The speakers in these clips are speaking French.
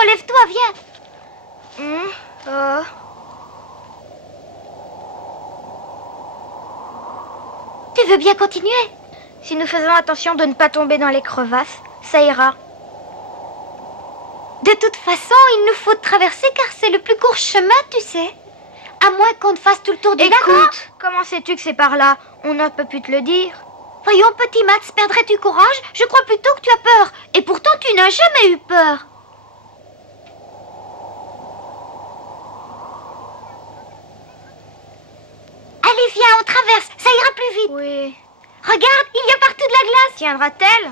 relève-toi, viens. Tu veux bien continuer? Si nous faisons attention de ne pas tomber dans les crevasses, ça ira. De toute façon, il nous faut traverser car c'est le plus court chemin, tu sais. À moins qu'on ne fasse tout le tour du lac. Écoute, comment sais-tu que c'est par là? On n'a pas pu te le dire. Voyons, petit Max, perdrais-tu courage? Je crois plutôt que tu as peur. Et pourtant, tu n'as jamais eu peur. Allez, viens, on traverse. Ça ira plus vite. Oui. Regarde, il y a partout de la glace. Tiendra-t-elle?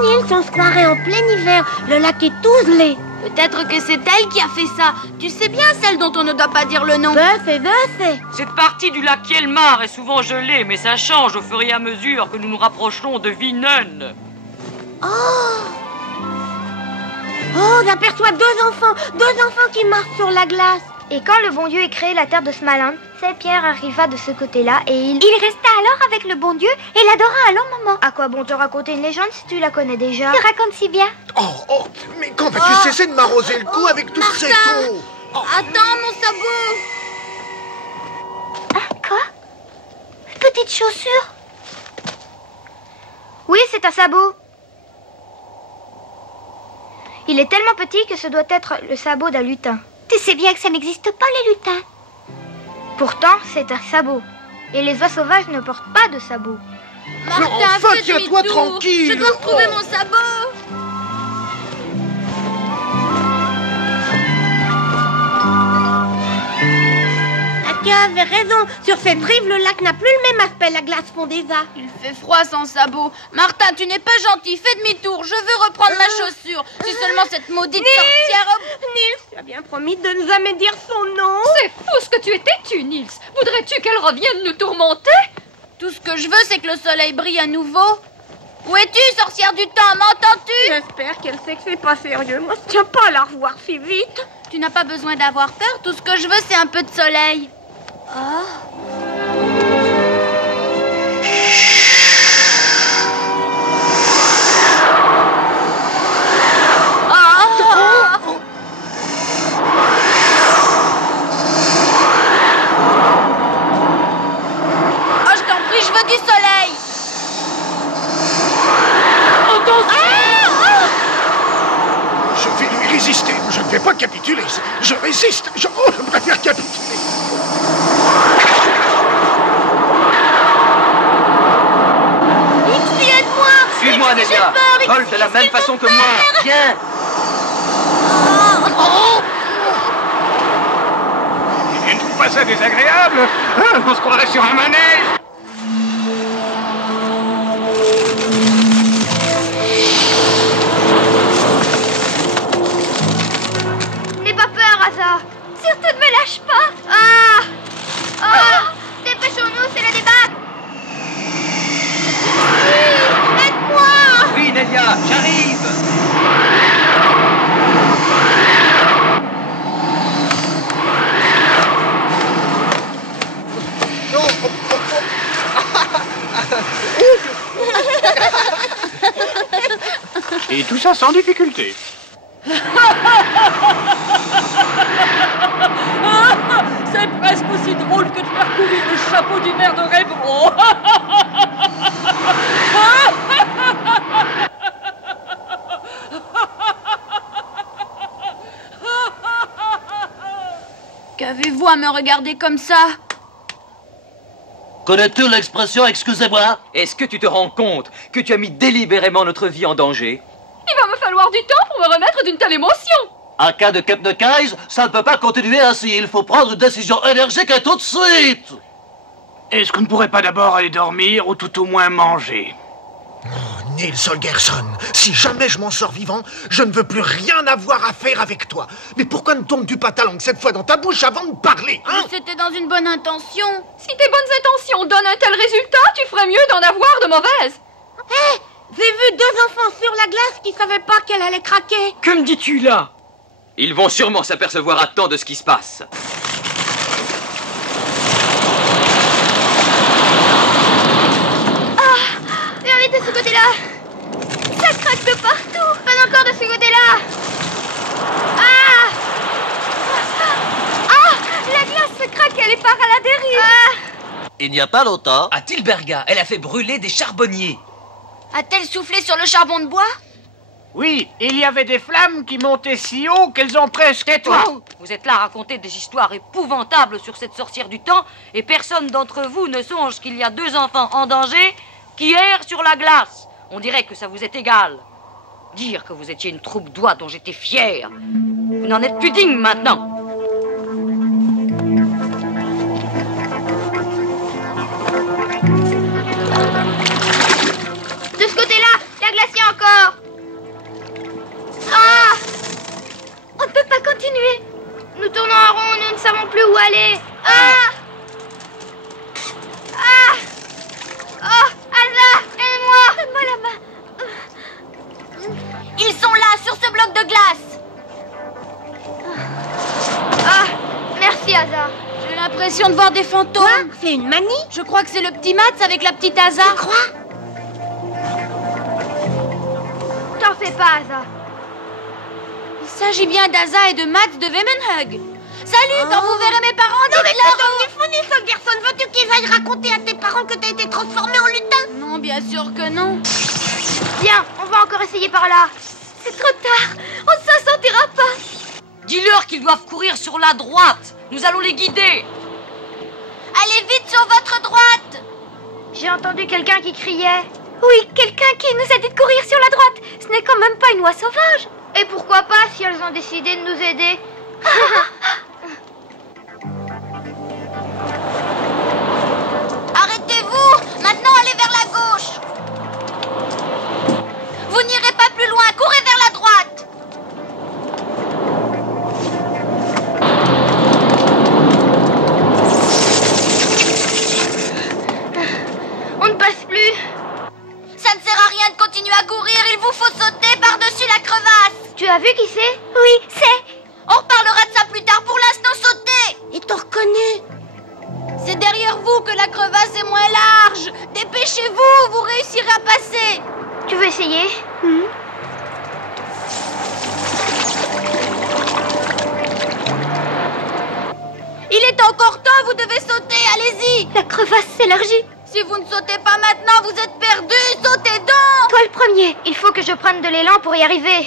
Nils, on se croirait en plein hiver. Le lac est tout gelé. Peut-être que c'est elle qui a fait ça. Tu sais bien, celle dont on ne doit pas dire le nom. Bœuf. Cette partie du lac Kielmar est souvent gelée, mais ça change au fur et à mesure que nous nous rapprochons de Vinen. Oh, on aperçoit deux enfants qui marchent sur la glace. Et quand le bon Dieu ait créé la terre de Smaland, cette pierre arriva de ce côté-là et il... Il resta alors avec le bon Dieu et l'adora un long moment. À quoi bon te raconter une légende si tu la connais déjà? Tu racontes si bien. Oh, mais quand vas-tu cesser de m'arroser le cou avec toutes ces taux? Attends, mon sabot. Ah, quoi? Petite chaussure? Oui, c'est un sabot. Il est tellement petit que ce doit être le sabot d'un lutin. Tu sais bien que ça n'existe pas, les lutins. Pourtant, c'est un sabot. Et les oies sauvages ne portent pas de sabot. Martin, enfin, fais tiens-toi demi-tour. tranquille. Je dois retrouver mon sabot. Tu avais raison. Sur cette rive, le lac n'a plus le même aspect. La glace fond des a. Il fait froid sans sabot. Martin, tu n'es pas gentil. Fais demi-tour. Je veux reprendre ma chaussure. Si seulement cette maudite sorcière... Nils, tu as bien promis de ne jamais dire son nom. C'est fou ce que tu es têtu, Nils. Voudrais-tu qu'elle revienne nous tourmenter? Tout ce que je veux, c'est que le soleil brille à nouveau. Où es-tu, sorcière du temps? M'entends-tu? J'espère qu'elle sait que c'est pas sérieux. Moi, je tiens pas à la revoir si vite. Tu n'as pas besoin d'avoir peur. Tout ce que je veux, c'est un peu de soleil. Je t'en prie, je veux du soleil. Je vais lui résister. Je ne vais pas capituler. Je résiste. Je préfère capituler. Suis-moi, Nelia. Vole de la même façon que moi. Viens. Tu ne trouves pas ça désagréable? On se croirait sur un manège. N'aie pas peur, Asa. Surtout ne me lâche pas. Dépêchons-nous, c'est le débat. Oui, Nelia, j'arrive. Et tout ça sans difficulté. C'est presque aussi drôle que de faire courir le chapeau du maire de Rébro. Qu'avez-vous à me regarder comme ça? Connais-tu l'expression « excusez-moi » ? Est-ce que tu te rends compte que tu as mis délibérément notre vie en danger? Il va me falloir du temps pour me remettre d'une telle émotion. En cas de Kebnekaise, ça ne peut pas continuer ainsi. Il faut prendre une décision énergique et tout de suite. Est-ce qu'on ne pourrait pas d'abord aller dormir ou tout au moins manger? Nils Holgersson, si jamais je m'en sors vivant, je ne veux plus rien avoir à faire avec toi. Mais pourquoi ne tournes-tu pas ta langue cette fois dans ta bouche avant de parler, hein? C'était dans une bonne intention. Si tes bonnes intentions donnent un tel résultat, tu ferais mieux d'en avoir de mauvaises. Hé, j'ai vu deux enfants sur la glace qui savaient pas qu'elle allait craquer. Que me dis-tu là? Ils vont sûrement s'apercevoir à temps de ce qui se passe. Vite de ce côté-là. Ça craque de partout. Pas encore de ce côté-là. Ah! Ah! La glace se craque, elle part à la dérive. Ah! Il n'y a pas longtemps, À Tilberga, elle a fait brûler des charbonniers. A-t-elle soufflé sur le charbon de bois? Oui, il y avait des flammes qui montaient si haut qu'elles ont presque... Tais-toi! Vous êtes là à raconter des histoires épouvantables sur cette sorcière du temps et personne d'entre vous ne songe qu'il y a 2 enfants en danger qui errent sur la glace. On dirait que ça vous est égal. Dire que vous étiez une troupe d'oies dont j'étais fier. Vous n'en êtes plus digne maintenant. De ce côté-là, la glacier encore. Ah! On ne peut pas continuer. Nous tournons en rond, nous ne savons plus où aller. Ah! Ah! Oh, Asa, aide-moi! Donne-moi la main. Ils sont là, sur ce bloc de glace. Ah! Merci, Asa. J'ai l'impression de voir des fantômes. Quoi? C'est une manie? Je crois que c'est le petit Mats avec la petite Asa. Tu crois? T'en fais pas, Asa. Il s'agit bien d'Asa et de Mats de Wemenhug. Salut, quand vous verrez mes parents, Non mais dites-leur. c'est téléphoné, Solgerson. Veux-tu qu'ils aillent raconter à tes parents que t'as été transformé en lutin? Non, bien sûr que non. Viens, on va encore essayer par là. C'est trop tard. On ne s'en sortira pas. Dis-leur qu'ils doivent courir sur la droite. Nous allons les guider. Allez vite sur votre droite. J'ai entendu quelqu'un qui criait. Oui, quelqu'un qui nous a dit de courir sur la droite. Ce n'est quand même pas une oie sauvage. Et pourquoi pas si elles ont décidé de nous aider? Arrêtez-vous. Maintenant, allez vers la gauche. Vous n'irez pas plus loin. Courez vers la droite. On ne passe plus. Ça ne sert à rien de continuer à courir. Il vous faut sauter par-dessus la crevasse. Tu as vu qui c'est? Oui, c'est. On reparlera de ça plus tard. Pour l'instant, sautez. Ils t'ont reconnu. C'est derrière vous que la crevasse est moins large. Dépêchez-vous, vous réussirez à passer. Tu veux essayer? Il est encore temps, vous devez sauter, allez-y. La crevasse s'élargit. Si vous ne sautez pas maintenant, vous êtes perdus. Sautez donc. Toi le premier. Il faut que je prenne de l'élan pour y arriver.